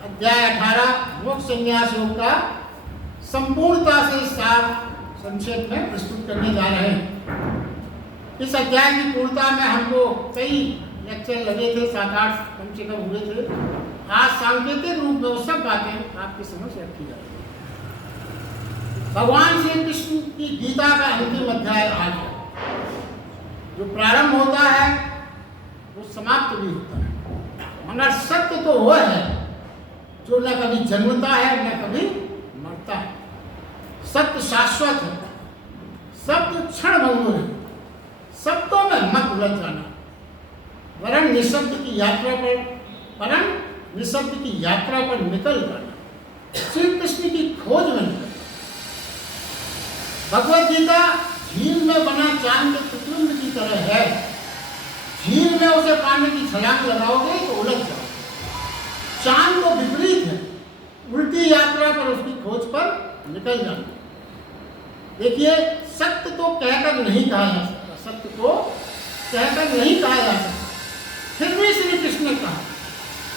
अध्याय 18 मोक्ष संन्यास योग का संपूर्णता से सार संक्षेप में प्रस्तुत करने जा रहे हैं। इस अध्याय की पूर्णता में हमको कई लेक्चर लगे थे, 7-8 कम से कम हुए थे। आज सांकेतिक रूप में वो सब बातें आपकी समझ रखी जाएगी। भगवान श्री कृष्ण की गीता का अंतिम अध्याय आज है। जो प्रारंभ होता है वो समाप्त भी होता है, मगर सत्य तो वो है जो न कभी जन्मता है न कभी मरता है। सत्य शाश्वत है, सत्य क्षण भंगुर है। शब्दों में मत उलझ जाना, वरन निशब्द की यात्रा पर निकल जाना, श्री कृष्ण की खोज में निकल। भगवत गीता झील में बना चांद के प्रतिबिंब की तरह है। झील में उसे पानी की छलांग लगाओगे तो उलझ जाओगे। चांद तो विपरीत है, उल्टी यात्रा पर उसकी खोज पर निकल जाना। देखिए, सत्य तो कहकर नहीं कहा जा सकता, सत्य को कहकर नहीं कहा जा सकता। फिर भी श्री कृष्ण ने कहा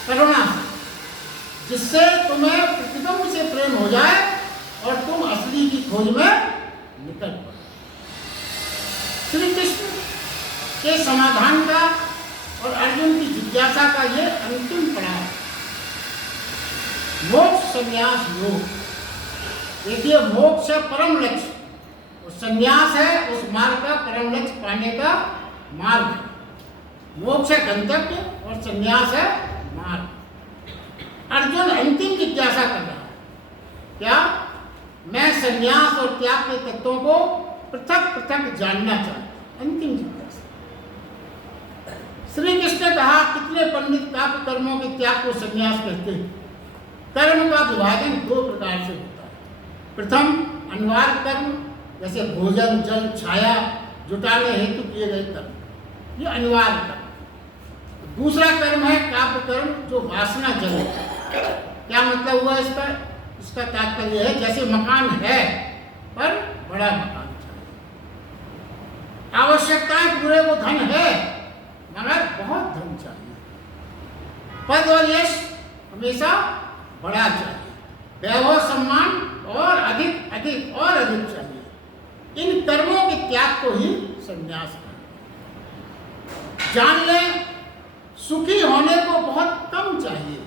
करुणा, जिससे तुम्हें प्रतिबिंब से प्रेम हो जाए और तुम असली की खोज में निकल पड़ो। श्री कृष्ण के समाधान का और अर्जुन की जिज्ञासा का ये अंतिम पड़ाव, मोक्ष संन्यास योग। देखिए, मोक्ष है परम लक्ष्य और संन्यास है उस मार्ग का परम लक्ष्य पाने का मार्ग। मोक्ष है गंतव्य और संन्यास है मार्ग। अर्जुन अंतिम जिज्ञासा कर रहा है, क्या मैं संन्यास और त्याग के तत्वों को पृथक पृथक जानना चाहता हूं। अंतिम जिज्ञासा। श्री कृष्ण ने कहा, कितने पंडित पाप कर्मों के त्याग को संन्यास कहते हैं। कर्म का विभाजन 2 प्रकार से होता है। प्रथम अनिवार्य कर्म, जैसे भोजन, जल, छाया जुटाने हेतु किए गए कर्म, ये अनिवार्य कर्म। दूसरा कर्म है काव्य कर्म, जो वासना जनित। क्या मतलब हुआ इसका? इसका तात्पर्य है, जैसे मकान है पर बड़ा मकान चाहिए, आवश्यकताएं पूरे को धन है मगर बहुत धन चाहिए, पद और यश हमेशा बड़ा चाहिए, वैभव सम्मान और अधिक अधिक और अधिक चाहिए। इन कर्मों के त्याग को ही संन्यास कहते हैं। जान लें, सुखी होने को बहुत कम चाहिए,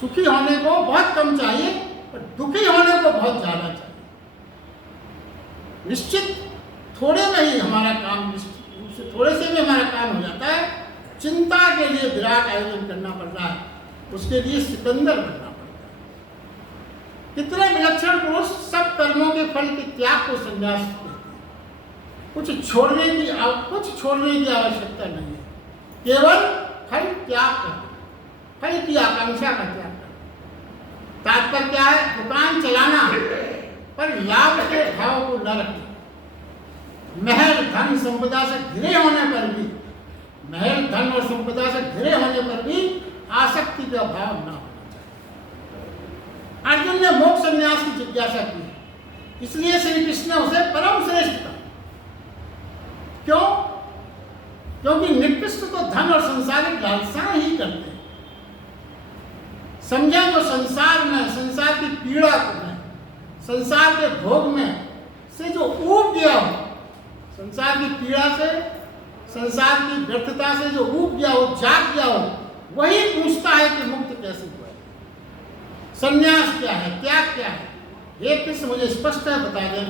सुखी होने को बहुत कम चाहिए और दुखी होने को बहुत ज्यादा चाहिए। निश्चित थोड़े में ही हमारा काम, निश्चित रूप से थोड़े से भी हमारा काम हो जाता है। चिंता के लिए विराट आयोजन करना पड़ रहा है, उसके लिए सिकंदर बनना पड़ता है। कितने विलक्षण पुरुष सब कर्मों के फल के त्याग को संन्यास करते हैं। कुछ छोड़ने की आवश्यकता नहीं है, केवल फल त्याग करते, फल की आकांक्षा का त्याग करते। तात्पर्य क्या है? दुकान चलाना पर लाभ के भाव को न रखना। महल धन संपदा से घिरे होने पर भी, महल धन और संपदा से घिरे होने पर भी आसक्ति का भाव न होना चाहिए। अर्जुन ने मोक्ष संन्यास की जिज्ञासा की, इसलिए श्री कृष्ण ने उसे परम श्रेष्ठ कहा। क्यों? क्योंकि निकृष्ट तो धन और संसारिक लालसा ही करते हैं। समझा, जो संसार में, संसार की पीड़ा में, संसार के भोग में से जो ऊब गया हो, संसार की पीड़ा से, संसार की व्यर्थता से जो ऊब गया हो, जाग गया हो, वही पूछता है कि मुक्त कैसे हुआ। संन्यास क्या है, त्याग क्या है? हे कृष्ण, मुझे स्पष्ट है, बता दें।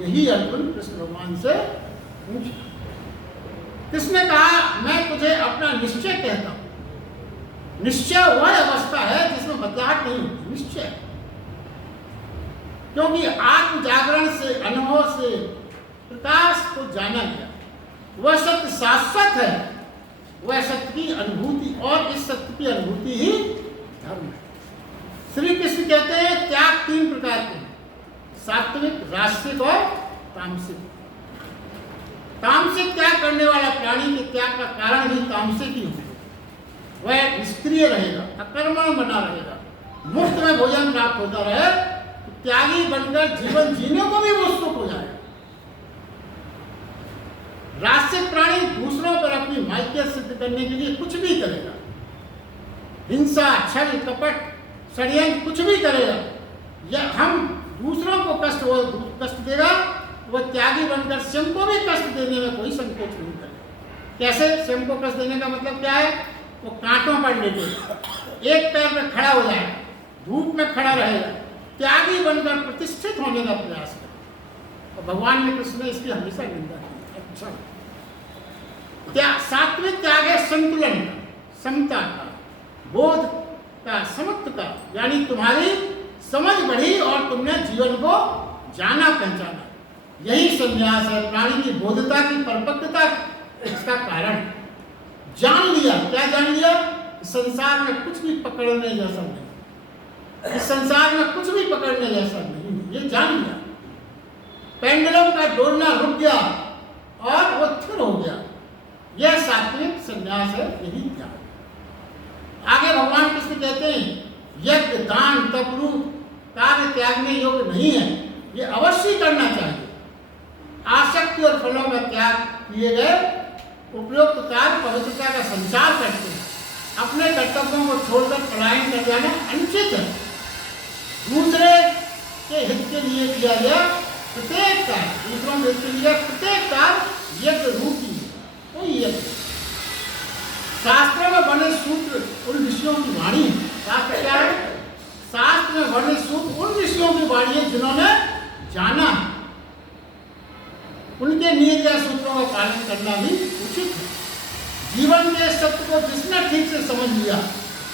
यही अर्जुन कृष्ण भगवान से पूछ। कृष्ण ने कहा, मैं तुझे अपना निश्चय कहता हूं। निश्चय वह अवस्था है जिसमें बदलाहट नहीं होती, निश्चय। क्योंकि आत्म जागरण से, अनुभव से प्रकाश को जाना गया। वह सत्य शाश्वत है, वह सत्य की अनुभूति, और इस सत्य की अनुभूति ही धर्म है। श्री कृष्ण कहते हैं, त्याग 3 प्रकार के हैं, सात्विक, राजसिक और तामसिक। तामसिक त्याग करने वाला प्राणी के त्याग का कारण भी तामसिक ही होगा। वह निष्क्रिय रहेगा, अकर्मण बना रहेगा, मुफ्त में भोजन प्राप्त होता रहे तो त्यागी बनकर जीवन जीने को भी उत्सुक हो जाएगा। राजसिक प्राणी दूसरों पर अपनी मालिकियत सिद्ध करने के लिए कुछ भी करेगा। हिंसा, छल, कपट, षड्यंत्र कुछ भी करेगा, या हम दूसरों को कष्ट देगा, वो त्यागी बनकर स्वयं को भी कष्ट देने में कोई संकोच नहीं करेगा। कैसे? स्वयं को कष्ट देने का मतलब क्या है? वो कांटों पर लेटेगा, एक पैर पर खड़ा हो जाएगा, धूप में खड़ा रहेगा, त्यागी बनकर प्रतिष्ठित होने का प्रयास करेगा। और भगवान ने, कृष्ण ने इसकी हमेशा निंदा की। अच्छा, सात्विक त्याग है संतुलन का, समता का, बोध का, समत्व का, यानी तुम्हारी समझ बढ़ी और तुमने जीवन को जाना पहचाना। यही संन्यास है, प्राणी की बोधता की परिपक्वता इसका कारण। जान लिया, क्या जान लिया? संसार में कुछ भी पकड़ने जैसा नहीं, इस संसार में कुछ भी पकड़ने जैसा नहीं, ये जान लिया। पेंडुलम का डोलना रुक गया और वो स्थिर हो गया। यह सात्विक संन्यास है, यही त्याग। आगे भगवान कृष्ण कहते हैं, यज्ञ, दान, तपरूप कार्य त्यागने योग्य नहीं है, ये अवश्य करना चाहिए। आसक्ति और फलों का त्याग किए गए उपयुक्त कार्य पवित्रता का संचार करते हैं। अपने कर्तव्यों को छोड़कर पलायन कर जाना अनुचित है। दूसरे के हित के लिए किया गया प्रत्येक कार्य, दूसरों के हित के लिए प्रत्येक कार्य यज्ञ रूप ही है, कोई यज्ञ। शास्त्रों में बने सूत्र उन ऋषियों की वाणी है। शास्त्र क्या है? शास्त्र में बने सूत्र उन ऋषियों की वाणी है जिन्होंने जाना, उनके नियत या सूत्रों का पालन करना भी उचित है। जीवन के सत्य को जिसने ठीक से समझ लिया,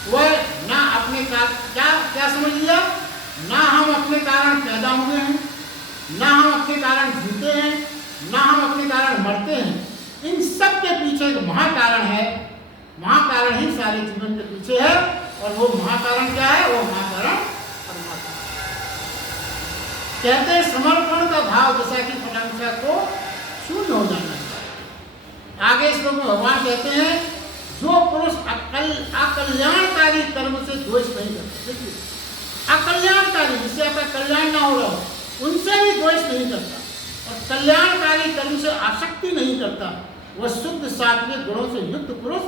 वह ना अपने क्या समझ लिया? ना हम अपने कारण पैदा हुए हैं, ना हम अपने कारण जीते हैं, ना हम अपने कारण मरते हैं। इन सब के पीछे एक महाकारण है। महाकारण ही सारे जीवन के पीछे है, और वो महाकारण क्या है? वो महाकारण परमात्मा। कहते हैं समर्पण का भाव जैसा कि फलांसा को शून्य हो जाना चाहिए। आगे श्लोक में भगवान कहते हैं, जो पुरुष अकल्याणकारी कर्म से द्वेष नहीं करता, देखिए अकल्याणकारी, जिससे आपका कल्याण ना हो रहा हो, उनसे भी द्वेष नहीं करता, और कल्याणकारी कर्म से आसक्ति नहीं करता, वह शुद्ध सात्विक गुणों से युक्त पुरुष,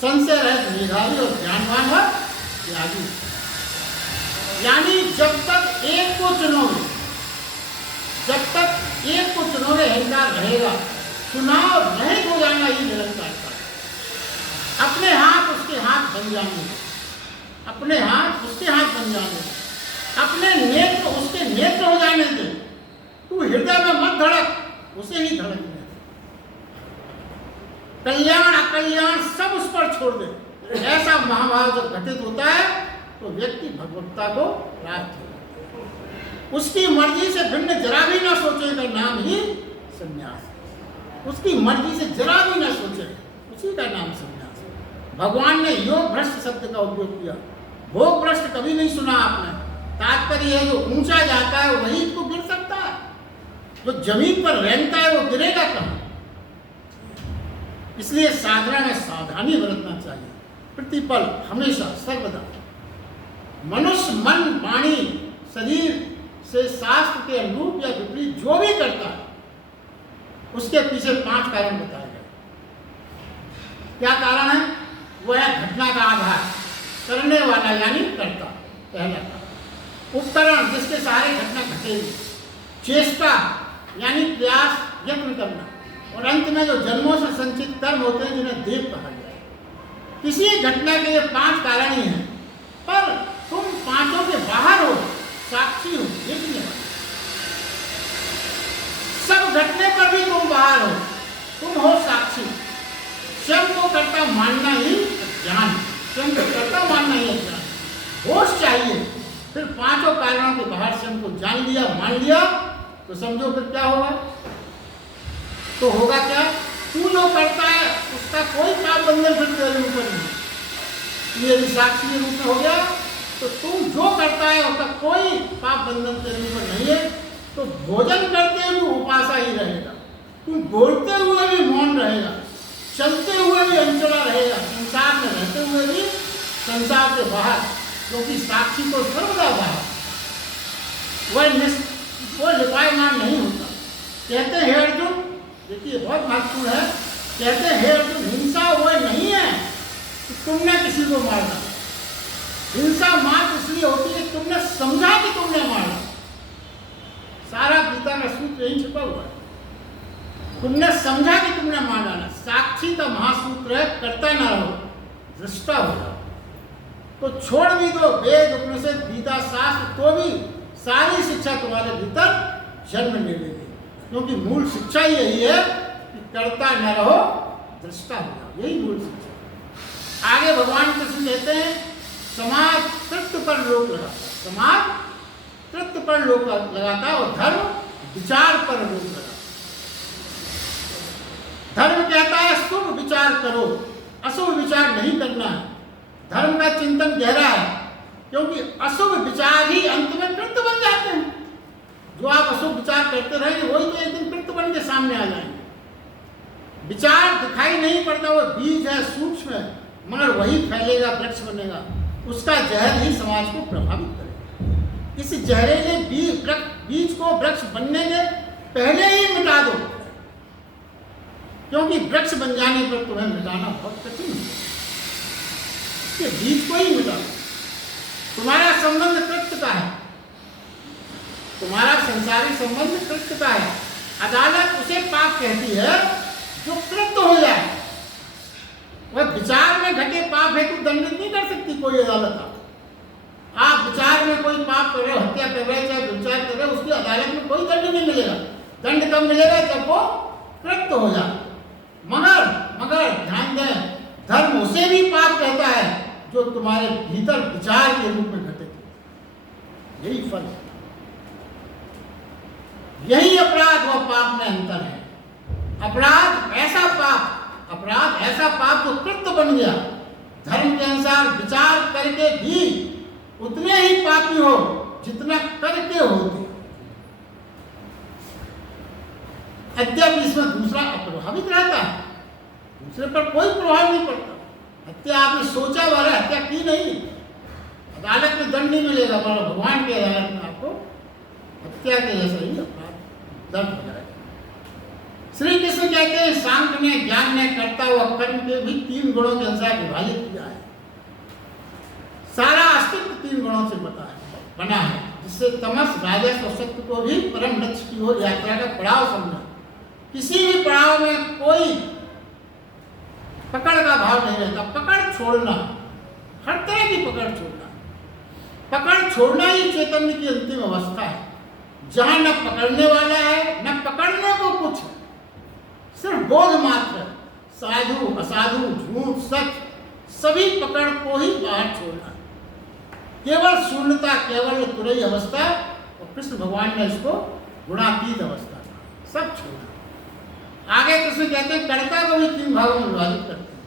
संशय रहित, मेधावी और ज्ञानवान व त्यागी। यानी जब तक एक को चुनोगे, जब तक एक को चुनोगे, अहंकार रहेगा। चुनाव रहित हो जाना ही निरंकार का। अपने हाथ उसके हाथ बन जाने, अपने हाथ उसके हाथ बन जाने, अपने नेत्र उसके नेत्र हो जाने दे। तू हृदय में मत धड़क, उसे ही धड़कने। कल्याण अकल्याण सब उस पर छोड़ दे। ऐसा महाभाव जब घटित होता है तो व्यक्ति भगवत्ता को प्राप्त हो, उसकी मर्जी से भिन्न जरा भी ना सोचे का नाम ही संन्यास है। उसकी मर्जी से जरा भी ना सोचे, उसी का नाम संन्यास है। भगवान ने योग भ्रष्ट शब्द का उपयोग किया। भोग भ्रष्ट कभी नहीं सुना आपने। तात्पर्य है, जो ऊंचा जाता है वही तो गिर सकता है, जो जमीन पर रेंगता है वो गिरेगा कहाँ? इसलिए साधना में सावधानी बरतना चाहिए, प्रतिपल, हमेशा, सर्वदा। मनुष्य मन, वाणी, शरीर से शास्त्र के अनुरूप या विपरीत जो भी करता है, उसके पीछे 5 कारण बताए गए। क्या कारण है? वो है घटना का आधार, करने वाला यानी कर्ता, पहला कारण। उपकरण, जिसके सहारे घटना घटेगी। चेष्टा यानी प्रयास, यत्न करना। और अंत में जो जन्मों से संचित कर्म होते हैं, जिन्हें देव कहा गया है। किसी घटना के ये 5 कारण ही हैं, पर तुम पांचों के बाहर हो, साक्षी हो, देखने वाले। सब घटने पर भी तुम बाहर हो, तुम हो साक्षी। स्वयं को कर्ता मानना ही ज्ञान, स्वयं को कर्ता मानना ही ज्ञान। होश चाहिए। फिर 5 कारणों के बाहर स्वयं को जान लिया, मान लिया, तो समझो फिर क्या होगा? तो होगा क्या? तू जो करता है उसका कोई पाप बंधन फिर तेरे ऊपर नहीं। यदि साक्षी के रूप में हो गया तो तू जो करता है उसका कोई पाप बंधन तेरे ऊपर नहीं है। तो भोजन करते हुए उपासा ही रहेगा, तू बोलते हुए भी मौन रहेगा, चलते हुए भी अंचला रहेगा, संसार में रहते हुए भी संसार से बाहर, क्योंकि साक्षी को सर्वदा बाहर, वह लिपायमान नहीं होता। कहते हैं अर्जुन, देखिए बहुत महत्वपूर्ण है, कहते हैं अर्जुन, हिंसा वह नहीं है कि तुमने किसी को मारना, हिंसा मात्र इसलिए होती है तुमने समझा कि तुमने मारा। सारा गीता का सूत्र यही छिपा हुआ है। तुमने समझा कि तुमने मार डाला। साक्षी का महासूत्र है, करता ना रहो, दृष्टा हो जाओ। तो छोड़ भी दो वेद उपनिषद गीता शास्त्र, तो भी सारी शिक्षा तुम्हारे भीतर जन्म ले लेगी, क्योंकि मूल शिक्षा यही है कि करता न रहो, दृष्टा हो जाओ। यही मूल शिक्षा। आगे भगवान कृष्ण कहते हैं समाज तृप्त पर रोक लगाता, समाज तृप्त पर रोक लगाता और धर्म विचार पर रोक लगाता। धर्म कहता है शुभ विचार करो, अशुभ विचार नहीं करना है। धर्म का चिंतन गहरा है, क्योंकि अशुभ विचार ही अंत में कृत्य बन जाते हैं। जो आप अशुभ विचार करते रहेंगे वही तो एक दिन कृत्य बन के सामने आ जाएंगे। विचार दिखाई नहीं पड़ता, वो बीज है, सूक्ष्म है, मगर वही फैलेगा, वृक्ष बनेगा। उसका जहर ही समाज को प्रभावित करेगा। इस जहरीले बीज को वृक्ष बनने के पहले ही मिटा दो, क्योंकि वृक्ष बन जाने पर तुम्हें मिटाना बहुत कठिन है। इसके बीज को ही मिटा दो। तुम्हारा संबंध कृत्य का है, तुम्हारा संसारी संबंध कृत्य का है। अदालत उसे पाप कहती है जो कृत्य हो जाए। वह विचार में घटे पाप हेतु दंडित नहीं कर सकती कोई अदालत। आप विचार में कोई पाप कर रहे हो, हत्या कर रहे हो, चाहे विचार कर रहे हो, उसकी अदालत में कोई दंड नहीं मिलेगा। दंड कब मिलेगा? जब वो कृत्य हो जाए। मगर ध्यान दें, धर्म उसे भी पाप कहता है जो तुम्हारे भीतर विचार के रूप में घटित है। यही फर्क है, यही अपराध व पाप में अंतर है। अपराध ऐसा पाप जो कृत्य बन गया। धर्म के अनुसार विचार करके भी उतने ही पापी हो जितना करके होते। अद्यपि इसमें दूसरा अप्रभावित रहता है, दूसरे पर कोई प्रभाव नहीं पड़ता। हत्या आपने सोचा वाला हत्या की नहीं, अदालत में दंड नहीं मिलेगा, पर भगवान की अदालत में आपको हत्या के जैसा ही अपराध दंड हो जाएगा। श्री कृष्ण कहते हैं सांख्य ने, ज्ञान ने कर्ता व कर्म के भी 3 गुणों के अनुसार विभाजित किया है। सारा अस्तित्व 3 गुणों से बना है, जिससे तमस, राजस और सत्व को भी परम लक्ष्य की ओर यात्रा का पड़ाव समझा। किसी भी पड़ाव में कोई पकड़ का भाव नहीं रहता। पकड़ छोड़ना, हर तरह की पकड़ छोड़ना, पकड़ छोड़ना ही चैतन्य की अंतिम अवस्था है, जहां न पकड़ने वाला है न पकड़ने को कुछ है, सिर्फ बोध मात्र। साधु असाधु, झूठ सच, सभी पकड़ को ही बाहर छोड़ना, केवल शून्यता, केवल तुरई अवस्था। और कृष्ण भगवान ने इसको गुणातीत अवस्था सब छोड़ा। आगे कृष्ण कहते हैं कर्ता को भी 3 भागों में विभाजित करते हैं,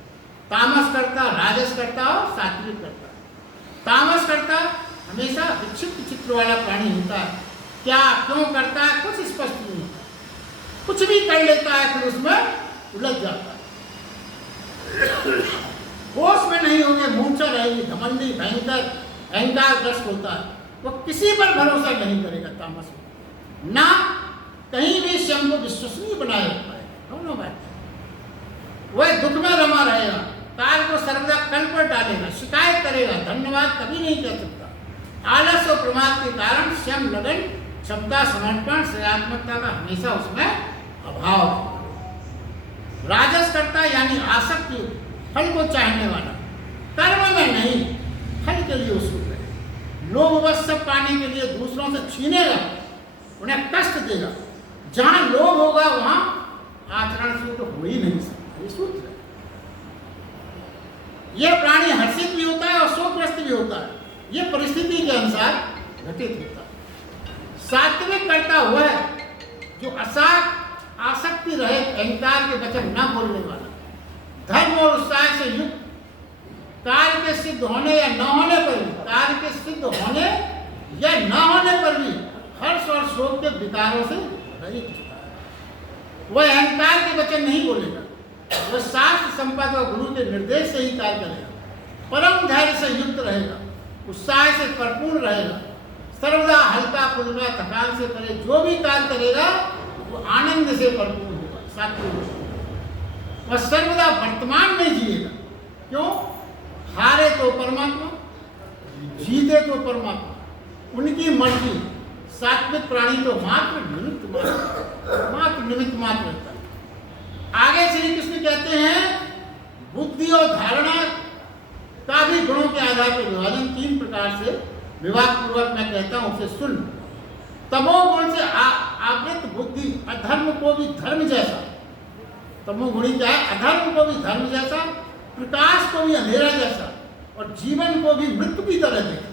तामस कर्ता, राजस कर्ता और सात्विक कर्ता। तामस कर्ता हमेशा विक्षिप्त चित्र वाला प्राणी होता है। क्या क्यों करता है कुछ स्पष्ट नहीं होता, कुछ भी कर लेता है, फिर उसमें उलझ जाता है। होश में नहीं होंगे, मूर्छा रहेगी, घमंडी, भयंकर, अहंकारग्रस्त होता है। वो किसी पर भरोसा नहीं करेगा तामस में, ना कहीं भी स्वयं को विश्वसनीय बनाए रखता है। दोनों बात, वह दुख में रमा रहेगा, काल को सर्वदा कल पर डालेगा, शिकायत करेगा, धन्यवाद कभी नहीं कह सकता। आलस और प्रमाद के कारण स्वयं लगन, क्षमता, समर्पण, सृजनात्मकता का हमेशा उसमें अभाव है। राजस करता यानी आसक्ति, फल को चाहने वाला, कर्म में नहीं, फल के लिए उत्सुक है। लोभवश सब पाने के लिए दूसरों से छीनेगा, उन्हें कष्ट देगा। जहां लोभ होगा वहां आचरण से तो हो ही नहीं सकता। ये सूत्र है। यह प्राणी हर्षित भी होता है और शोकग्रस्त भी होता है, यह परिस्थिति के अनुसार घटित होता है। सात्विक कर्ता हुआ है जो आसक्ति रहे, अहंकार के वचन न बोलने वाला, धर्म और उत्साह से युक्त, कार्य के सिद्ध होने या न होने पर भी, कार्य के सिद्ध होने या न होने पर भी हर्ष और शोक के विकारों से रहित होता है। वह अहंकार के वचन नहीं बोलेगा, वह शास्त्र संपद और गुरु के निर्देश से ही कार्य करेगा, परम धैर्य से युक्त रहेगा, उत्साह से भरपूर रहेगा, सर्वदा हल्का फुल्का, थकान से करे, जो भी कार्य करेगा वो आनंद से भरपूर होगा, सात्विक होगा। वह सर्वदा वर्तमान में जिएगा। क्यों? हारे तो परमात्मा, जीते तो परमात्मा, उनकी मर्जी। सात्विक प्राणी तो मात्र निमित्त मात्र रहता है। आगे श्री कृष्ण कहते हैं बुद्धि और धारणा का भी गुणों के आधार पर विभाजन 3 प्रकार से विभाग पूर्वक मैं कहता हूं, उसे सुन। तमोगुण से आवृत बुद्धि अधर्म को भी धर्म जैसा, तमोगुणी क्या है, अधर्म को भी धर्म जैसा, प्रकाश को भी अंधेरा जैसा और जीवन को भी मृत्यु की तरह देखता है।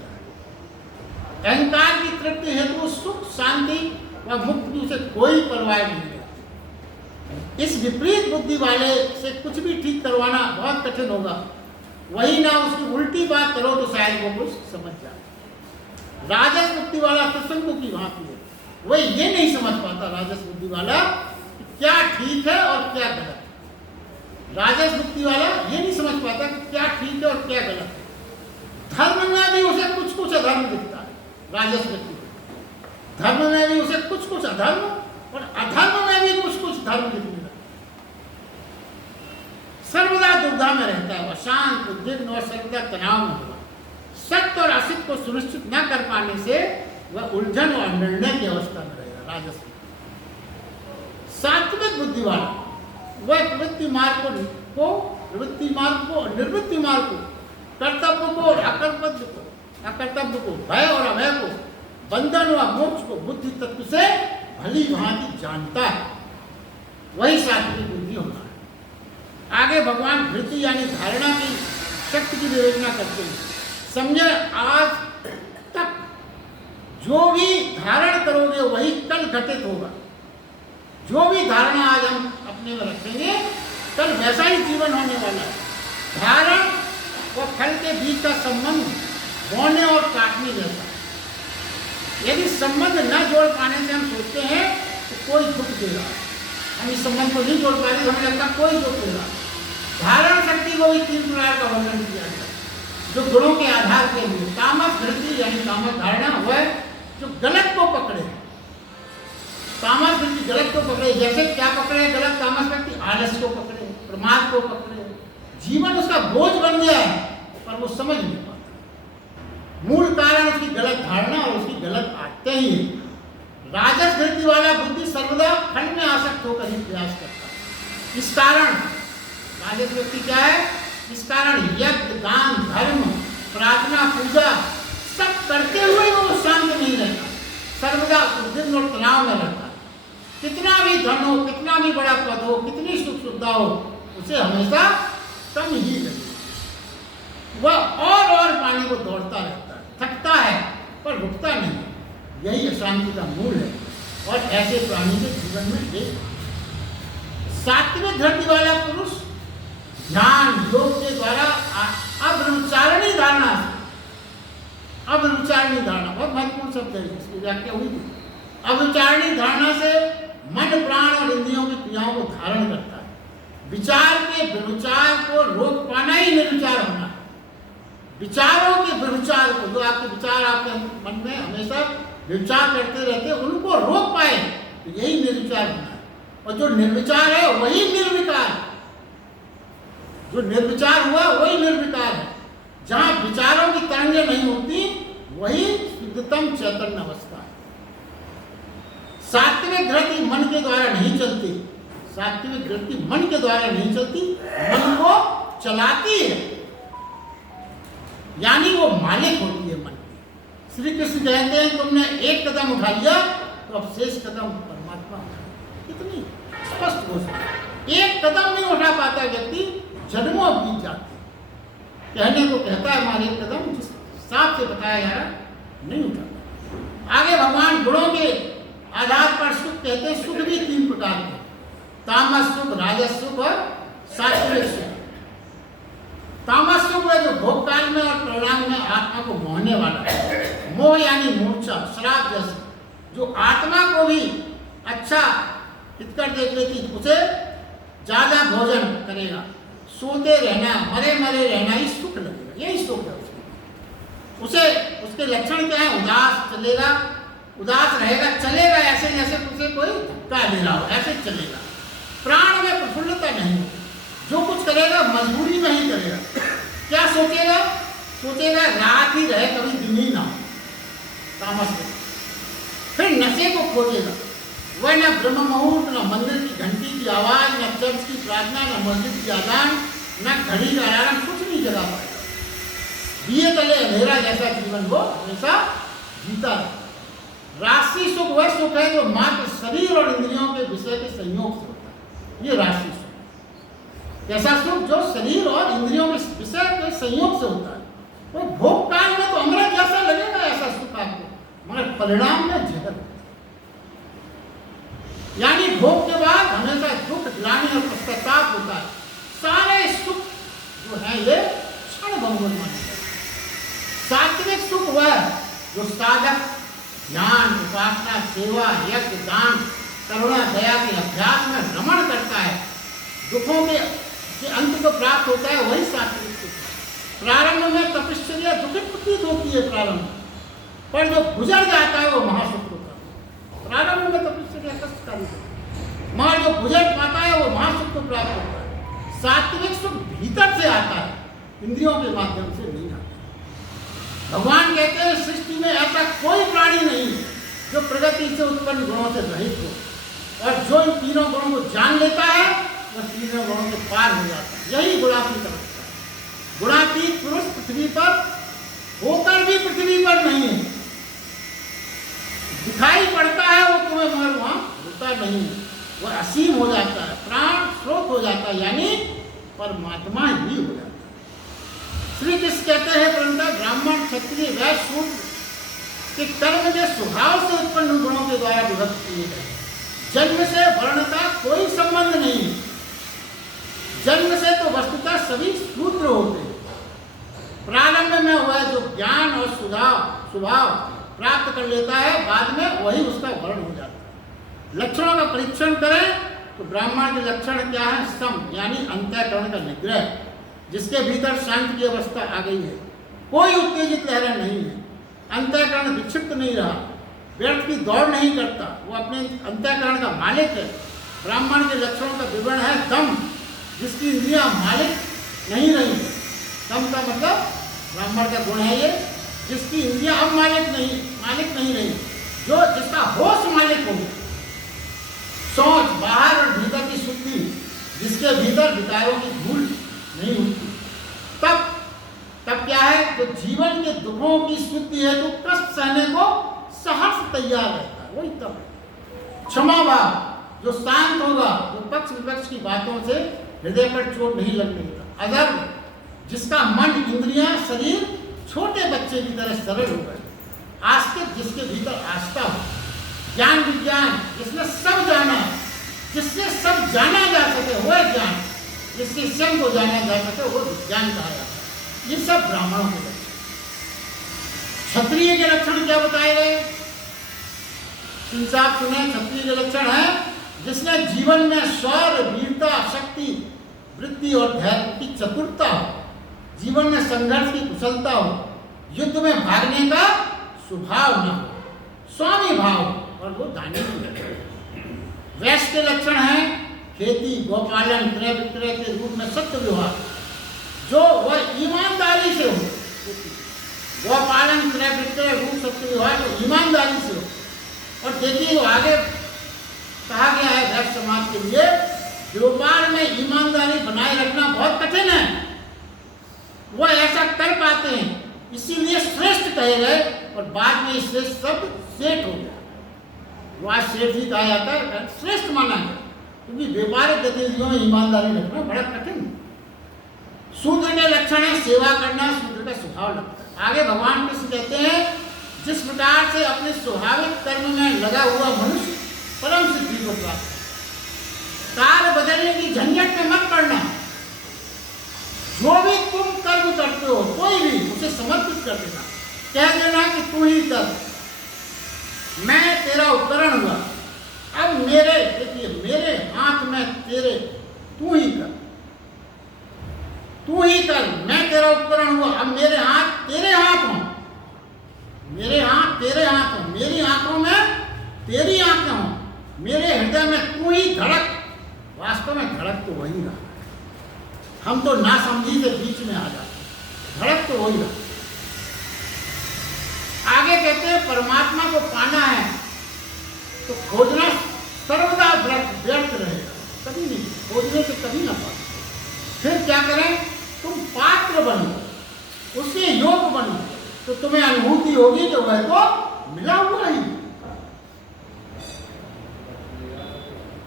अहंकार की तृप्ति हेतु सुख शांति व मुक्ति से कोई परवाह नहीं है। इस विपरीत बुद्धि वाले से कुछ भी ठीक करवाना बहुत कठिन होगा। वही ना उसकी उल्टी बात करो तो शायद वो कुछ समझ जाए। राजस बुद्धि वाला प्रसंग की भांति है, वह ये नहीं समझ पाता राजस बुद्धि वाला क्या ठीक है और क्या गलत है। राजस बुद्धि वाला ये नहीं समझ पाता कि क्या ठीक है और क्या गलत है। धर्म में भी उसे कुछ कुछ अधर्म दिखता है। राजस व्यक्ति धर्म में भी उसे कुछ कुछ अधर्म और अधर्म में भी कुछ कुछ धर्म दिखने लगता है। सर्वदा दुविधा में रहता है, वह शांत उद्विग्न और सर्वदा तनाव में होगा। सत्य और असत्य को सुनिश्चित न कर पाने से वह उलझन और निर्णय की अवस्था में रहेगा। राजस सात्विक बुद्धि वाला वह प्रवृत्ति मार्ग को निर्वृत्ति मार्ग को, कर्तव्य को और अकर्तव्य को, भय और अभय को, बंधन व मोक्ष को बुद्धि तत्व से भली भांति जानता है। वही सात्विक बुद्धि होना है। आगे भगवान धृति यानी धारणा की शक्ति की विवेचना करते हैं। समझे, आज तक जो भी धारण करोगे वही कल घटित होगा। जो भी धारणा आज हम अपने में रखेंगे कल वैसा ही जीवन होने वाला है। धारण व फल के बीच का संबंध बोने और काटने जैसा। यदि संबंध न जोड़ पाने से हम सोचते हैं तो कोई दुख देगा, हम इस संबंध को नहीं जोड़ पा रहे, हमें लगता कोई दुख देगा। धारण शक्ति को भी 3 प्रकार का वर्णन किया गया जो गुणों के आधार के लिए। तामस धृति यानी तामस धारणा वह जो गलत को पकड़े। तामस व्यक्ति गलत को पकड़े, जैसे क्या पकड़े गलत तामस व्यक्ति? आलस को पकड़े, प्रमाद को पकड़े। जीवन उसका बोझ बन गया है पर वो समझ नहीं पाता। मूल कारण उसकी गलत धारणा और उसकी गलत आदतें ही है। राजस वृत्ति वाला बुद्धि सर्वदा फल में आसक्त होकर ही प्रयास करता है। इस कारण राजस व्यक्ति क्या है? इस कारण यज्ञ दान धर्म प्रार्थना पूजा सब करते हुए वो शांत नहीं रहता, सर्वदा उद्विग्न और तनाव में रहता है। कितना भी धन हो, कितना भी बड़ा पद हो, कितनी सुख सुविधा हो, उसे हमेशा कम ही लगेगा। वह और पानी को दौड़ता रहता है, थकता है पर रुकता नहीं। यही अशांति का मूल है और ऐसे प्राणी के जीवन में एक सात्विक धृति वाला पुरुष ध्यान योग के द्वारा अब्रह्मचारिणी धारणा, अब्रह्मचारिणी धारणा बहुत महत्वपूर्ण शब्द है, इसकी व्याख्या हुई थी। अब्रह्मचारिणी धारणा से मन प्राण और इंद्रियों की क्रियाओं को धारण करता है। विचार के व्यभिचार को रोक पाना ही निर्विचार होना है। विचारों के व्यभिचार को, जो आपके विचार आपके मन में हमेशा विचार करते रहते हैं, उनको रोक पाए तो यही निर्विचार होना है। और जो निर्विचार है वही निर्विकार है। जो निर्विचार हुआ वही निर्विकार है। जहां विचारों की तरंगें नहीं होती वही शुद्धतम चैतन्य अवस्था है। सात्विक धृति मन के द्वारा नहीं चलती, सात्विक धृति मन के द्वारा नहीं चलती, मन को चलाती है, यानी वो मालिक होती है मन की। श्री कृष्ण कहते हैं तुमने एक कदम उठा लिया तो अब शेष कदम परमात्मा उठा। कितनी स्पष्ट घोषणा। एक कदम नहीं उठा पाता व्यक्ति, जन्मों बीत जाते। कहने को कहता है हमारे एक कदम, जिस हिसाब से बताया जा रहा नहीं उठा। आगे भगवान गुणों के आधार पर सुख कहते हैं। सुख भी 3 प्रकार के, तामस सुख, राजस सुख और सात्विक सुख। तामस सुख है जो भोग काल में और परिणाम में आत्मा को मोहने वाला है। मोह यानी मूर्छा, शराब जैसे, जो आत्मा को भी अच्छा हितकर देख लेती, उसे ज्यादा भोजन करेगा, सोते रहना, मरे मरे रहना ही सुख लगेगा, यही सुख है उसको। उसे उसके लक्षण क्या है? उदास चलेगा, उदास रहेगा, चलेगा ऐसे जैसे उसे कोई धक्का दे रहा हो, ऐसे चलेगा। प्राण में प्रफुल्लता नहीं, जो कुछ करेगा मजबूरी में ही करेगा। क्या सोचेगा? सोचेगा रात ही रहे, कभी दिन ही ना हो, तामस में। फिर नशे को खोजेगा, वह न ब्रह्म मुहूर्त, न मंदिर की घंटी की आवाज, न चर्च की प्रार्थना, न मस्जिद की अजान, न घड़ी का अलार्म, कुछ नहीं जगा पाएगा। दिए तले अंधेरा जैसा जीवन वो हमेशा जीता है। राशि सुख वह सुख है जो मात्र शरीर और इंद्रियों के विषय के संयोग से होता है। ये राशि सुख, कैसा सुख जो शरीर और इंद्रियों के विषय के संयोग से होता है। तो भोग काल में तो अमृत जैसा लगेगा ऐसा सुख आपको, मगर परिणाम में जहर। यानी भोग के बाद हमेशा दुख, ग्लानि और पश्चाताप होता है। सारे सुख जो है ये क्षण भंगुर माने जाते हैं। सात्विक सुख वह जो साधक ज्ञान, उपासना, सेवा, यज्ञ, दान, करुणा, दया के अभ्यास में रमण करता है, दुखों के अंत को प्राप्त होता है, वही सात्विक सुख है। प्रारंभ में तपस्या दुखित प्रतीत होती है प्रारंभ, पर जो गुजर जाता है वो महासुख होता है। प्रारंभ में तपस्या कष्टकारी होती है, मगर जो गुजर पाता है वो महासुख को प्राप्त होता है। सात्विक सुख भीतर से आता है, इंद्रियों के माध्यम से नहीं आता। भगवान कहते हैं सृष्टि में ऐसा कोई प्राणी नहीं जो प्रगति से उत्पन्न गुणों से रहित हो, और जो इन तीनों गुणों को जान लेता है वह तीनों गुणों के पार हो जाता है। यही गुणातीत अवस्था है। गुणातीत पुरुष पृथ्वी पर होकर भी पृथ्वी पर नहीं है, दिखाई पड़ता है वो तुम्हें, मगर वहां होता नहीं है। वह असीम हो जाता है, प्राण स्रोत हो जाता है, यानी परमात्मा ही हो जाता है। श्री कृष्ण कहते हैं परंतु ब्राह्मण, क्षत्रिय, वैश्य, शूद्र के कर्म के स्वभाव से उत्पन्न गुणों के द्वारा विभक्त किए गए। जन्म से वर्ण का कोई संबंध नहीं। जन्म से तो वस्तुतः सभी शूद्र होते हैं। प्रारंभ में वह जो ज्ञान और स्वभाव प्राप्त कर लेता है, बाद में वही उसका वर्ण हो जाता है। लक्षणों का परीक्षण करें तो ब्राह्मण के लक्षण क्या है? सम, यानी अंतःकरण का निग्रह, जिसके भीतर शांति की अवस्था आ गई है, कोई उत्तेजित लहर नहीं है, अंतःकरण विक्षिप्त नहीं रहा, व्यर्थ की दौड़ नहीं करता, वो अपने अंतःकरण का मालिक है। ब्राह्मण के लक्षणों का विवरण है दम, जिसकी इंद्रियां मालिक नहीं रही। दम का मतलब ब्राह्मण का गुण है ये, जिसकी इंद्रियां अब मालिक नहीं रही, जो जिसका होश मालिक हो। सोच, बाहर और भीतर की शुद्धि, जिसके भीतर विकारों की धूल नहीं होती। तब क्या है? तो जीवन के दुखों की शुद्धि है, तो कष्ट सहने को सहर्ष तैयार रहता है, वही तब। क्षमा भाव, जो शांत होगा, जो पक्ष विपक्ष की बातों से हृदय पर चोट नहीं लगने देता। अगर जिसका मन, इंद्रियां, शरीर छोटे बच्चे की तरह सरल हो गए। आस्तिक, जिसके भीतर आस्था हो। ज्ञान विज्ञान, जिसने सब जाना, जिससे सब जाना जा सके वह ज्ञान, जिससे स्वयं को जाना जा सके वो विज्ञान कहा जाता है। ये सब ब्राह्मणों के लक्षण। क्षत्रिय के लक्षण क्या बताए गए? आप सुने, क्षत्रिय के लक्षण है जिसने जीवन में शौर्य, वीरता, शक्ति, वृद्धि और धैर्य की चतुरता हो, जीवन में संघर्ष की कुशलता हो, युद्ध में भागने का स्वभाव न हो, स्वामी भाव और वो दानी की। वैश्य के लक्षण है खेती, गोपालन, क्रय विक्रय के रूप में सत्य व्यवहार, जो वह ईमानदारी से हो। गोपालन, क्रय विक्रय, रूप सत्य व्यवहार जो ईमानदारी से हो। और देखिए वो आगे कहा गया है वैश्य समाज के लिए, व्यापार में ईमानदारी बनाए रखना बहुत कठिन है, वह ऐसा कर पाते हैं, इसीलिए श्रेष्ठ कहे गए। और बाद में श्रेष्ठ शब्द सेठ हो गया, वह सेठ ही कहा जाता है, श्रेष्ठ माना गया, क्योंकि व्यापारिक गतिविधियों में ईमानदारी रखना बड़ा कठिन है। शूद्र के लक्षण है सेवा करना, शूद्र का स्वभाव लगता है। आगे भगवान कृष्ण कहते हैं, जिस प्रकार से अपने स्वाभाविक कर्म में लगा हुआ मनुष्य परम सिद्धि को प्राप्त, काल बदलने की झंझट में मत पड़ना। जो भी तुम कर्म करते हो, कोई भी, उसे समर्पित कर देना, कह देना कि तू ही कर, मैं तेरा उपकरण हुआ, अब मेरे हाथ में तेरे, तू ही कर, मैं तेरा उपकरण हुआ, अब मेरे हाथ तेरे हाथ हों, मेरे हाथ तेरे हाथ हों, मेरी आंखों में तेरी आंखें हों, मेरे हृदय में तू ही धड़क। वास्तव में धड़क तो वही रहा, हम तो नासमझी से बीच में आ जाते, धड़क तो वही रहा। कहते हैं परमात्मा को पाना है तो खोजना सर्वदा व्यर्थ रहेगा, कभी नहीं, खोजने से कभी ना पाओ। फिर क्या करें, तुम पात्र बनो, उसके योग बनो, तो तुम्हें अनुभूति होगी कि वह तो मिला हुआ ही।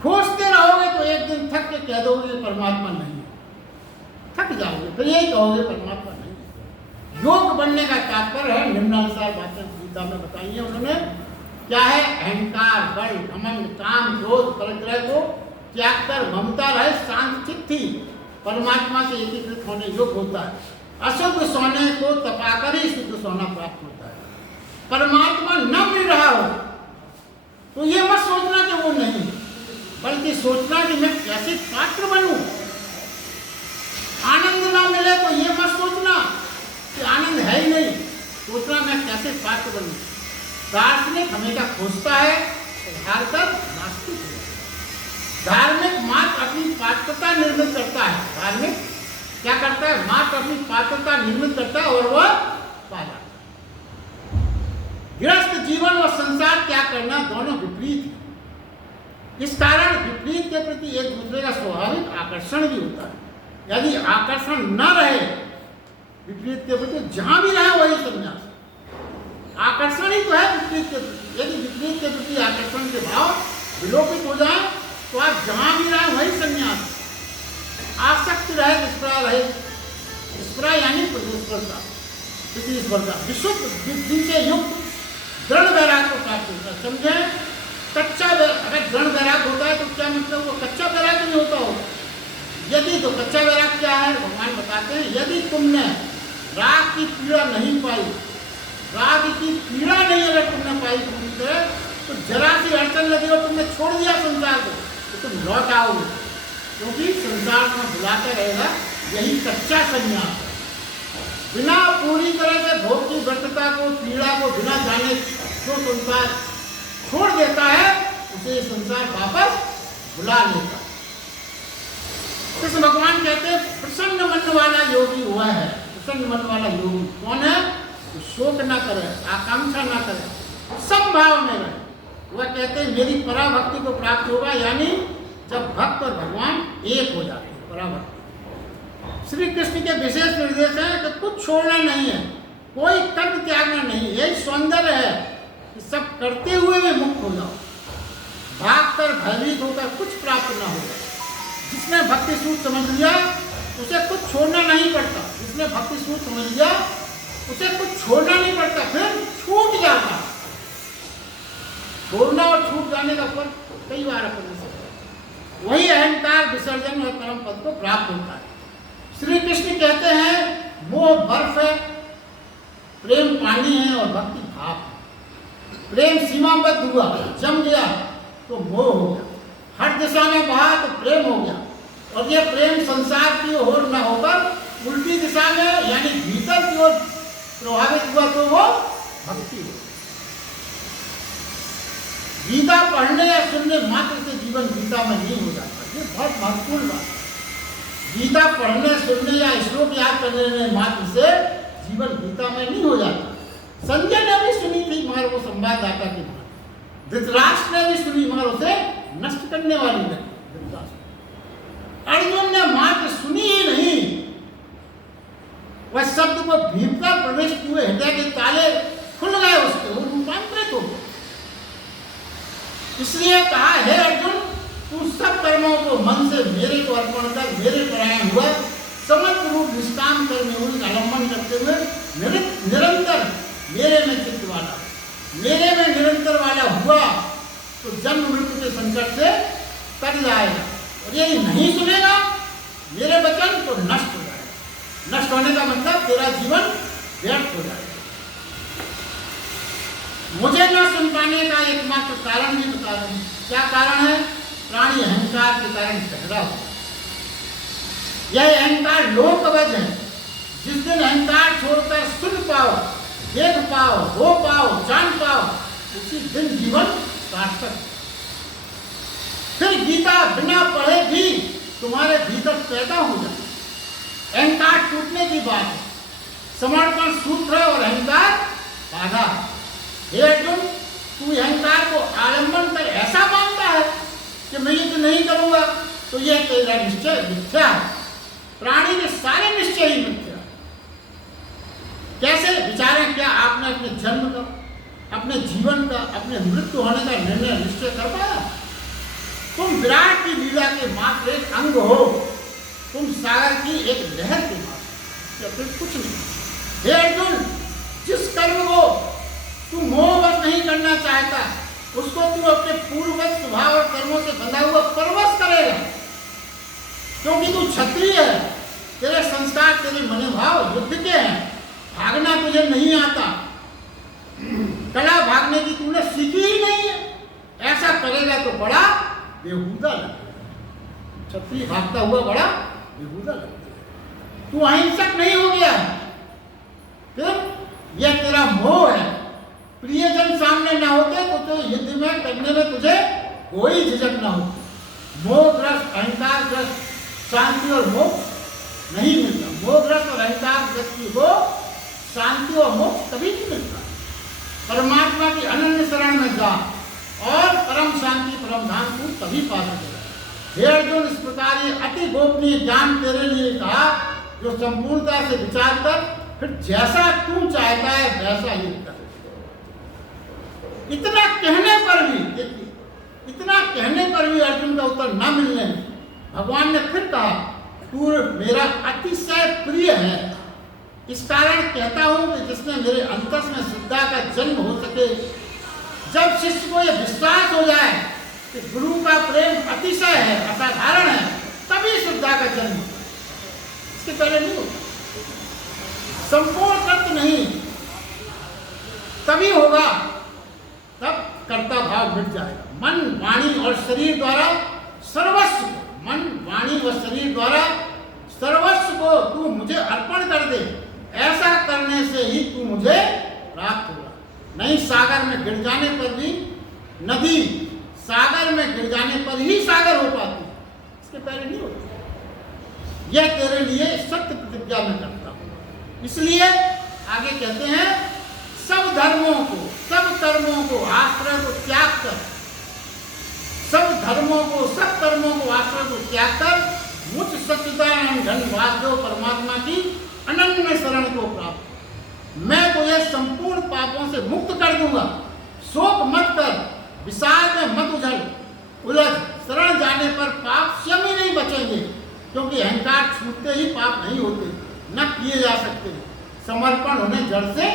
खोजते रहोगे तो एक दिन थक के कह दोगे परमात्मा नहीं, थक जाओगे, फिर यही कहोगे परमात्मा नहीं। योग बनने का तात्पर्य है, निम्नानुसार बातें गीता में बताई है उन्होंने। क्या है, अहंकार, बल, घमंड, काम, क्रोध, परिग्रह को त्याग कर ममता रहे शांत चित्ती परमात्मा से एकीकृत होने योग्य होता है। अशुद्ध सोने को तपाकर ही शुद्ध सोना प्राप्त होता है। परमात्मा न मिल रहा हो तो ये मत सोचना कि वो नहीं, बल्कि सोचना कि मैं कैसे पात्र बनूं। आनंद ना मिले तो ये मत सोचना कि आनंद है ही नहीं, सोचना मैं कैसे पात्र बनूं। दार्शनिक हमेशा खोजता है, धारकर नास्तिक है। धार्मिक मात्र अपनी पात्रता निर्मित करता है, धार्मिक क्या करता है, मात्र अपनी पात्रता निर्मित करता है और वह पाला। गृहस्थ जीवन और संसार त्याग करना दोनों विपरीत है। इस कारण विपरीत के प्रति एक दूसरे का स्वाभाविक आकर्षण भी होता है। यदि आकर्षण न रहे विपरीत के प्रति, जहां भी रहे वही संन्यास, आकर्षण ही तो है विपरीत के प्रति। यदि विपरीत के प्रति आकर्षण के भाव विलोपित हो जाए तो आप जहां भी रहे वही संन्यास। आसक्ति रहे विस्परा रहे, विस्परा यानी प्रतिस्पर्धा, प्रतिस्पर्धा, विशुद्ध बुद्धि से युक्त दृढ़ वैराग्य को प्राप्त होता है। समझे, कच्चा अगर दृढ़ वैराग्य होता है तो क्या मतलब, वो कच्चा वैराग्य नहीं होता हो। यदि तो कच्चा वैराग्य क्या है, भगवान बताते हैं, यदि तुमने राग की पीड़ा नहीं पाई, राग की पीड़ा नहीं अगर तुमने पाई तो जरा सी अड़चन लगी और तुमने छोड़ दिया संसार को तो तुम लौट आओगे, क्योंकि संसार में बुलाता रहेगा। यही कच्चा संन्यास है। बिना पूरी तरह से भोग की व्यर्थता को, पीड़ा को बिना जाने जो संसार छोड़ देता है उसे संसार वापस बुला लेता है। कृष्ण भगवान कहते हैं प्रसन्न मन वाला योगी हुआ है। प्रसन्न मन वाला योगी कौन है, तो शोक ना करे, आकांक्षा ना करे, समभाव में रहे। वह कहते हैं मेरी पराभक्ति को प्राप्त होगा, यानी जब भक्त और भगवान एक हो जाते हैं, पराभक्ति। श्री कृष्ण के विशेष निर्देश है कि कुछ छोड़ना नहीं है, कोई कर्म त्यागना नहीं। यही सौंदर्य है कि सब करते हुए भी मुक्त हो जाओ, भागकर भयभीत होकर कुछ प्राप्त ना होगा। जिसने भक्ति सूत्र समझ लिया उसे कुछ छोड़ना नहीं पड़ता। जिसने भक्ति सूत्र समझ लिया उसे कुछ छोड़ना नहीं पड़ता, फिर छूट जाता। छोड़ना और छूट जाने का फर्क कई बार अपन से, वही अहंकार विसर्जन और परम पद को प्राप्त होता है। श्री कृष्ण कहते हैं मोह बर्फ है, प्रेम पानी है और भक्ति भाप है। प्रेम सीमाबद्ध हुआ, जम गया तो मोह हो गया, हर दिशा में बहा तो प्रेम हो गया, और ये प्रेम संसार की ओर न होकर उल्टी दिशा में यानी भीतर की ओर प्रभावित हुआ तो वो भक्ति हो। गीता पढ़ने या सुनने मात्र से जीवन गीता में नहीं हो जाता, ये बहुत महत्वपूर्ण बात है। गीता पढ़ने, सुनने या श्लोक याद करने मात्र से जीवन गीता में नहीं हो जाता। संजय ने भी सुनी थी मगर वो संवाददाता की बात, धृतराष्ट्र ने भी सुनी मगर उसे नष्ट करने वाली नहीं। अर्जुन ने मात्र सुनी ही नहीं, वह शब्द को भीतर प्रवेश किए हृदय के ताले खुल गए उसके, वो रूपांतरित हो गए। इसलिए कहा है अर्जुन तू सब कर्मों को मन से मेरे को अर्पण कर, मेरे परायण हुआ, समस्त रूप निष्काम कर्म का आलम्बन करते हुए निरंतर मेरे में चित्त वाला, मेरे में निरंतर वाला हुआ तो जन्म मृत्यु के संकट से तर जाएगा। और यदि नहीं सुनेगा मेरे वचन तो नष्ट हो जाएगा। नष्ट होने का मतलब तेरा जीवन व्यर्थ हो जाएगा। मुझे न सुन पाने का एकमात्र कारण भी बता रहा हूं। क्या कारण है? प्राणी अहंकार के कारण पैदा हो। यह अहंकार लोकवज है। जिस दिन अहंकार छोड़कर सुन पाओ, देख पाओ, हो पाओ, जान पाओ, उसी दिन जीवन सार्थक। फिर गीता बिना पढ़े भी तुम्हारे भीतर पैदा हो जाए। अहंकार टूटने की बात है। समर्पण सूत्र और अहंकार बाधा। हे अर्जुन, तू अहंकार को आलंबन कर ऐसा मानता है कि मैं युद्ध नहीं करूंगा, तो यह तेरा निश्चय मिथ्या है। प्राणी के सारे निश्चय ही मिथ्या। कैसे विचारें? क्या आपने अपने जन्म का, अपने जीवन का, अपने मृत्यु होने का निर्णय निश्चय कर पाया? तुम विराट की लीला के मात्र एक अंग हो, तुम सागर की एक लहर के मात्र, या फिर कुछ नहीं। हे अर्जुन, जिस कर्म को तू मोहवश नहीं करना चाहता, उसको तू अपने पूर्ववत स्वभाव और कर्मों से बंधा हुआ परवश करेगा, क्योंकि तू क्षत्रिय है। तेरे संस्कार, तेरे मनोभाव युद्ध के हैं। भागना तुझे नहीं आता, कला भागने की तूने सीखी ही नहीं है। ऐसा करेगा तो बड़ा बेहुदा लगेगा। क्षत्रिय भागता हुआ बड़ा बेहुदा लगेगा। तू अहिंसक नहीं हो गया, फिर यह तेरा मोह है। प्रियजन सामने ना होते तो युद्ध में करने में तुझे कोई झिझक ना होती। मोहग्रस्त, अहंकारग्रस्त शांति और मोक्ष नहीं मिलता। मोहग्रस्त और अहंकारग्रस्त को शांति और मोक्ष कभी नहीं मिलता। परमात्मा की अनन्य शरण में जा और परम शांति, परम धाम को तभी पा सकेगा। हे अर्जुन, इस प्रकार ये अति गोपनीय ज्ञान तेरे लिए कहा, जो संपूर्णता से विचार कर, फिर जैसा तू चाहता है वैसा ही कर। इतना कहने पर भी, देखिए, इतना कहने पर भी अर्जुन का उत्तर न मिलने में भगवान ने फिर कहा, तू मेरा अतिशय प्रिय है। इस कारण कहता हूं कि जिसमें मेरे अंतस में श्रद्धा का जन्म हो सके। जब शिष्य को यह विश्वास हो जाए कि गुरु का प्रेम अतिशय है, असाधारण है, तभी श्रद्धा का जन्म होता है। इसके पहले नहीं होता। संपूर्ण तत्व नहीं, तभी होगा, तब कर्ता भाव मिट जाएगा। मन, वाणी और शरीर द्वारा सर्वस्व, मन, वाणी व शरीर द्वारा सर्वस्व को तू मुझे अर्पण कर दे। ऐसा करने से ही तू मुझे प्राप्त होगा। नहीं सागर में गिर जाने पर भी नदी, सागर में गिर जाने पर ही सागर हो पाती, इसके पहले नहीं होती। यह तेरे लिए सत्य प्रतिज्ञा में करता हूं। इसलिए आगे कहते हैं, सब धर्मों को, सब कर्मों को, आश्रय को त्याग कर, सब धर्मों को, सब कर्मों को, आश्रय को त्याग कर मुझ सच्चिदानंद घन वासुदेव परमात्मा की अनन्य शरण को प्राप्त। मैं तुझे संपूर्ण पापों से मुक्त कर दूंगा। शोक मत कर, विषाद में मत उलझ। शरण जाने पर पाप स्वयं ही नहीं बचेंगे, क्योंकि अहंकार छूटते ही पाप नहीं होते, न किए जा सकते। समर्पण उन्हें जड़ से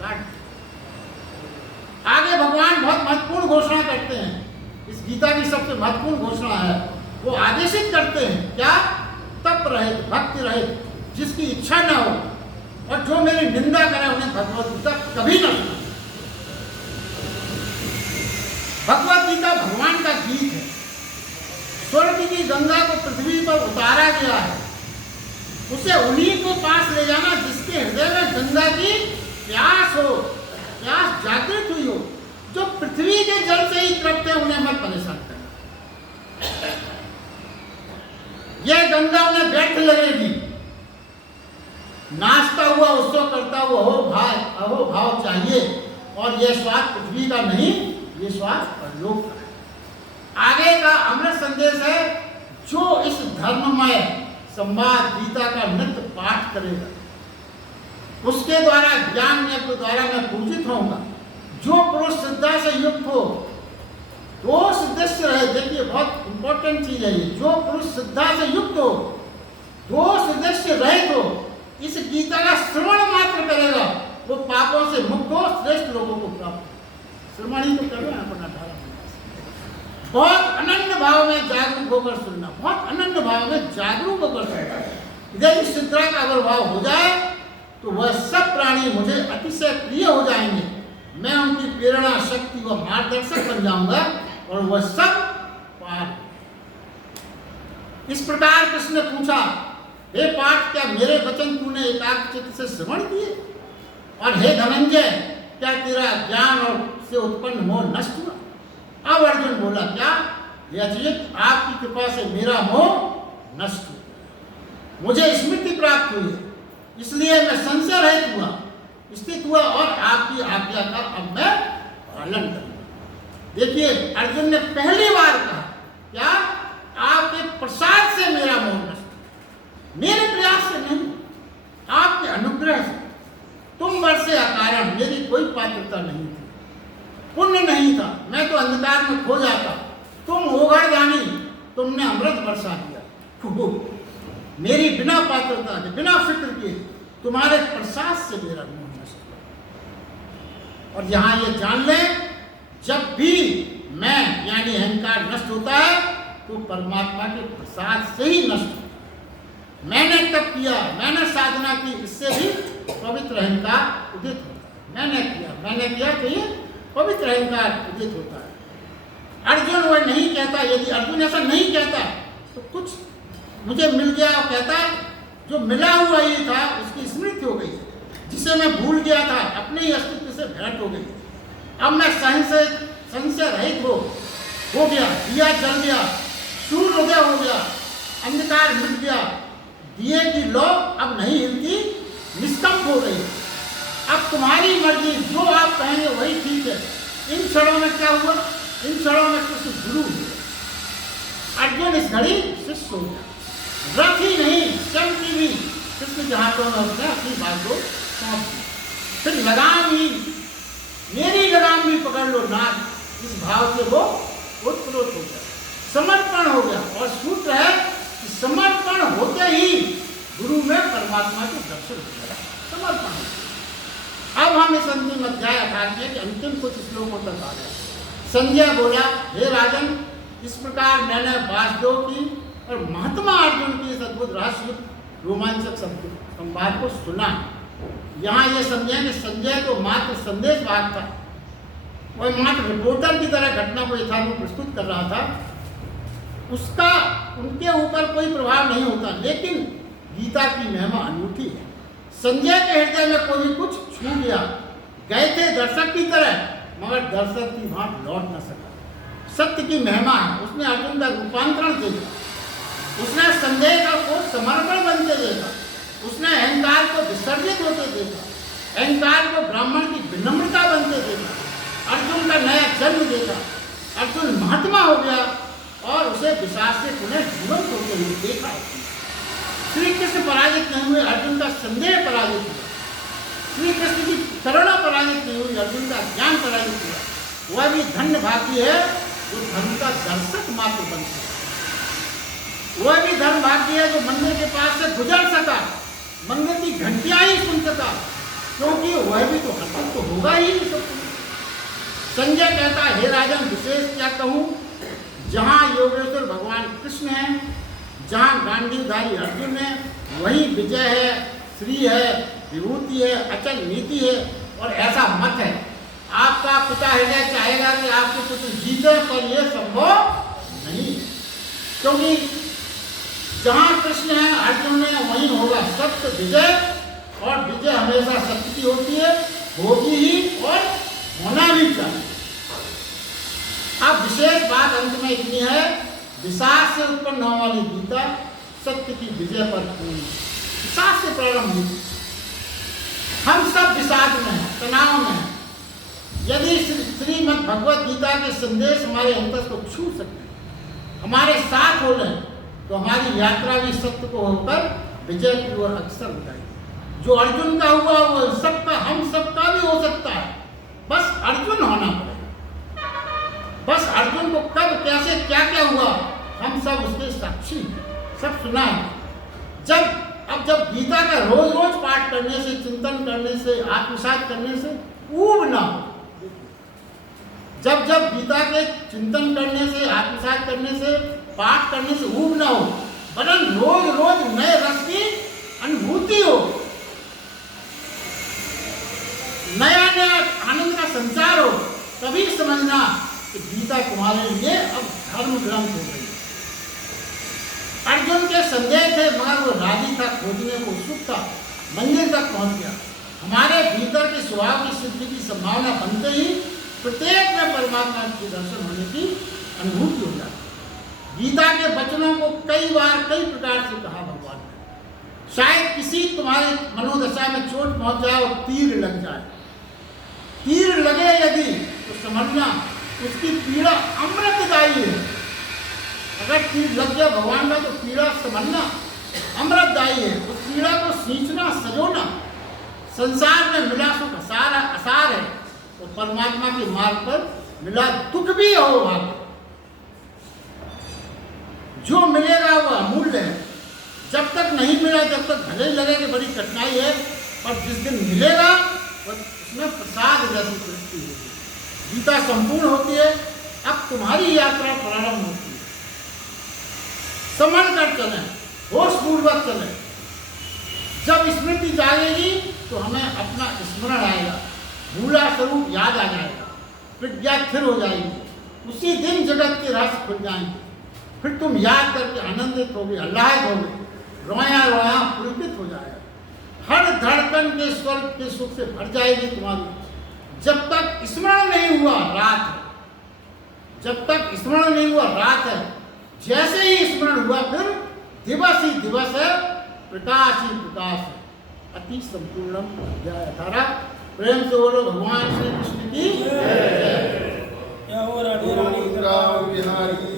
काट। आगे भगवान बहुत महत्वपूर्ण घोषणा करते हैं। इस गीता की सबसे महत्वपूर्ण घोषणा है, वो आदेशित करते हैं क्या? तप रहित, भक्ति रहित, जिसकी इच्छा ना हो और जो मेरी निंदा करे उन्हें भगवत गीता कभी न सुना। भगवत गीता भगवान का गीत है। स्वर्ग की गंगा को पृथ्वी पर उतारा गया है। उसे उन्हीं को पास ले जाना जिसके हृदय में गंगा की प्यास हो, प्यास जागृत हुई हो। जो पृथ्वी के जल से ही तृप्त है उन्हें मत परेशान करना। यह गंगा उन्हें व्यर्थ लगेगी। नाचता हुआ, उत्सव करता हुआ अहो भाव चाहिए, और यह स्वाद पृथ्वी का नहीं, ये स्वाद परलोक का है। आगे का अमृत संदेश है, जो इस धर्ममय संवाद गीता का नित्य पाठ करेगा, उसके द्वारा, ज्ञान के द्वारा मैं पूजित होऊंगा। जो पुरुष श्रद्धा से युक्त हो, दोष दृश्य रहे। देखिए बहुत इंपॉर्टेंट चीज है ये। जो पुरुष श्रद्धा से युक्त हो, दोष दृश्य रहित हो, इस गीता का श्रवण मात्र करेगा, वो पापों से मुक्त हो, श्रेष्ठ लोगों को प्राप्त। श्रवण ही तो कर रहे हैं अपना 18 बहुत अनन्य भाव में जागरूक होकर सुनना, बहुत अनन्य भाव में जागरूक होकर सुनना। यदि श्रद्धा का आविर्भाव हो जाए तो वह सब प्राणी मुझे अतिशय प्रिय हो जाएंगे। मैं उनकी प्रेरणा, शक्ति व मार्गदर्शक बन जाऊंगा और वह सब पार। इस प्रकार कृष्ण ने पूछा, हे पार्थ, क्या मेरे वचन तूने एकाग्र चित्त से श्रवण किए? और हे धनंजय, क्या तेरा ज्ञान और से उत्पन्न मोह नष्ट हुआ? अब अर्जुन बोला, क्या? हे अजित, आपकी कृपा से मेरा मोह नष्ट हुआ, मुझे स्मृति प्राप्त हुई है, इसलिए मैं संशय रहित हुआ, स्थित हुआ और आपकी आज्ञा का अब मैं पालन करूंगा। देखिए अर्जुन ने पहली बार कहा क्या, आपके प्रसाद से मेरा मोह नष्ट, मेरे प्रयास से नहीं, आपके अनुग्रह से। तुम बरसे अकारण, मेरी कोई पात्रता नहीं थी, पुण्य नहीं था, मैं तो अंधकार में खो जाता, तुम ओगरदानी, तुमने अमृत बरसा दिया। मेरी बिना पात्रता के, बिना फिक्र के तुम्हारे प्रसाद से मेरा मोह नष्ट हुआ। और यहां ये जान लें, जब भी मैं यानी अहंकार नष्ट होता है तो परमात्मा के प्रसाद से ही नष्ट होता है। मैंने तप किया, मैंने साधना की, इससे भी पवित्र अहंकार उदित होता है। मैंने किया तो ये पवित्र अहंकार उदित होता है। अर्जुन वह नहीं कहता, यदि अर्जुन ऐसा नहीं कहता तो कुछ मुझे मिल गया, और कहता जो मिला हुआ ही था उसकी स्मृति हो गई, जिसे मैं भूल गया था, अपने ही अस्तित्व से भेंट हो गई। अब मैं संशय रहित हो गया, दिया जल गया, सूर्योदय हो गया, अंधकार मिट गया, दिए की लौ अब नहीं हिलती, निष्कंप हो गई। अब तुम्हारी मर्जी, जो आप कहेंगे वही ठीक है। इन क्षणों में क्या हुआ, इन क्षणों में कृष्ण गुरु हुए। अर्जुन इस घड़ी शिष्य हो गया, रथ ही नहीं स्वयं की भी कृष्ण के हाथों में उसने अपनी बात को सौंप दी। फिर लगाम ही, मेरी लगाम भी पकड़ लो नाथ, इस भाव से वो उत्प्रोत हो गया, समर्पण हो गया। और सूत्र है कि समर्पण होते ही गुरु में परमात्मा के दर्शन हो गया, समर्पण हो गया। अब हम इस अंतिम अध्याय 18 के अंतिम कुछ श्लोकों तक आ गए। संजय बोला, हे राजन, इस प्रकार मैंने वासुदेव की और महात्मा अर्जुन की इस अद्भुत रहस्य रोमांचक संवाद को सुना। यहाँ ये समझें कि संजय तो मात्र संदेश वाहक था, वह मात्र रिपोर्टर की तरह घटना को यथारूप प्रस्तुत कर रहा था, उसका उनके ऊपर कोई प्रभाव नहीं होता। लेकिन गीता की महिमा अनूठी है। संजय के हृदय में कोई कुछ छू गया, गए थे दर्शक की तरह, मगर दर्शक की भांति लौट न सका। सत्य की महिमा है, उसने अर्जुन का रूपांतरण देखा, उसने संदेह को समर्पण बनते देखा, उसने अहंकार को विसर्जित होते देखा, अहंकार को ब्राह्मण की विनम्रता बनते देखा, अर्जुन का नया जन्म देखा। अर्जुन महात्मा हो गया और उसे विशाल से पुनः जीवंत होते हुए देखा। श्री कृष्ण पराजित नहीं हुए, अर्जुन का संदेह पराजित हुआ। श्री कृष्ण की करुणा पराजित नहीं हुई, अर्जुन का ज्ञान पराजित हुआ। वह भी धन्य भागी है जो धर्म का दर्शक मात्र बन सका। वह भी धर्म भागी है जो मंदिर के पास से गुजर सका, मंदिर की घंटियां ही सुन सका, क्योंकि वह भी तो हर्षित तो होगा ही सब। संजय कहता, हे राजन, विशेष क्या कहूँ, जहाँ योगेश्वर भगवान कृष्ण है, जहाँ गांडीवधारी अर्जुन है, वही विजय है, श्री है, विभूति है, अचल नीति है। और ऐसा मत है, आपका पिता हृदय चाहेगा कि आपके पुत्र जीते, पर यह संभव नहीं, क्योंकि जहाँ कृष्ण है, अर्जुन है, वहीं होगा सत्य विजय। और विजय हमेशा सत्य की होती है, होगी ही और होना भी चाहिए। अब विशेष बात अंत में इतनी है, विषाद से उत्पन्न होने वाली गीता सत्य की विजय पर पूर्ण, विषाद से प्रारंभ हुई। हम सब विषाद में हैं, तनाव में हैं। यदि श्रीमद् भगवत गीता के संदेश हमारे अंतर को छू सकते, हमारे साथ हो रहे, तो हमारी यात्रा भी सत्य को होकर विजय की ओर अक्सर हो जाएगी। जो अर्जुन का हुआ वो सबका, हम सबका भी हो सकता है, बस अर्जुन होना पड़ेगा। बस अर्जुन को कब कैसे क्या क्या हुआ, हम सब उसके साक्षी, सब सुना है। जब गीता का रोज रोज पाठ करने से, चिंतन करने से, आत्मसात करने से ऊब ना हो, जब गीता के चिंतन करने से, आत्मसात करने से, पाठ करने से ऊब ना हो, वरन रोज रोज नए रस की अनुभूति हो, नया नया आनंद का संचार हो, तभी समझना कि गीता तुम्हारे लिए अब धर्म ग्रंथ हो गई। अर्जुन के संदेह थे, मगर वो राजी था, खोजने को उत्सुक था, मंदिर तक पहुंच गया। हमारे भीतर के स्वभाव की सिद्धि की संभावना बनते ही प्रत्येक में परमात्मा के दर्शन होने की अनुभूति हो जाती। गीता के वचनों को कई बार कई प्रकार से कहा भगवान ने। शायद किसी तुम्हारे मनोदशा में चोट पहुंच जाए और तीर लग जाए, तीर लगे यदि तो समझना उसकी पीड़ा अमृतदायी है। अगर पीड़ लग गया भगवान में तो पीड़ा समझना अमृतदायी है। उस पीड़ा को सींचना, सजोना, संसार में मिला सुख असार है और परमात्मा के मार्ग पर मिला दुख भी हो भाग। जो मिलेगा वो अमूल्य है। जब तक नहीं मिला तब तक भले ही लगे कि बड़ी कठिनाई है, पर जिस दिन मिलेगा उसमें प्रसाद जैसी तृप्ति होगी। गीता संपूर्ण होती है। अब तुम्हारी यात्रा प्रारंभ होती है। समझ कर चलें, होशपूर्वक चलें। जब स्मृति जागेगी तो हमें अपना स्मरण आएगा, भूला स्वरूप याद आ जाएगा, प्रज्ञा स्थिर हो जाएगी। उसी दिन जगत के रहस्य खुल जाएंगे। फिर तुम याद करके आनंदित होगे, आह्लादित होगे, रोया रोया पुलकित हो जाएगा। हर धड़कन के स्वर्ग के सुख से भर जाएगी तुम्हारी। जब तक स्मरण नहीं हुआ रात है, जब तक स्मरण नहीं हुआ रात है। जैसे ही स्मरण हुआ फिर दिवस ही दिवस है, प्रकाश ही प्रकाश है। अति संपूर्णम अध्याय 18। प्रेम से बोलो भगवान श्री कृष्ण की जय। या हो राधे राधे राम बिहारी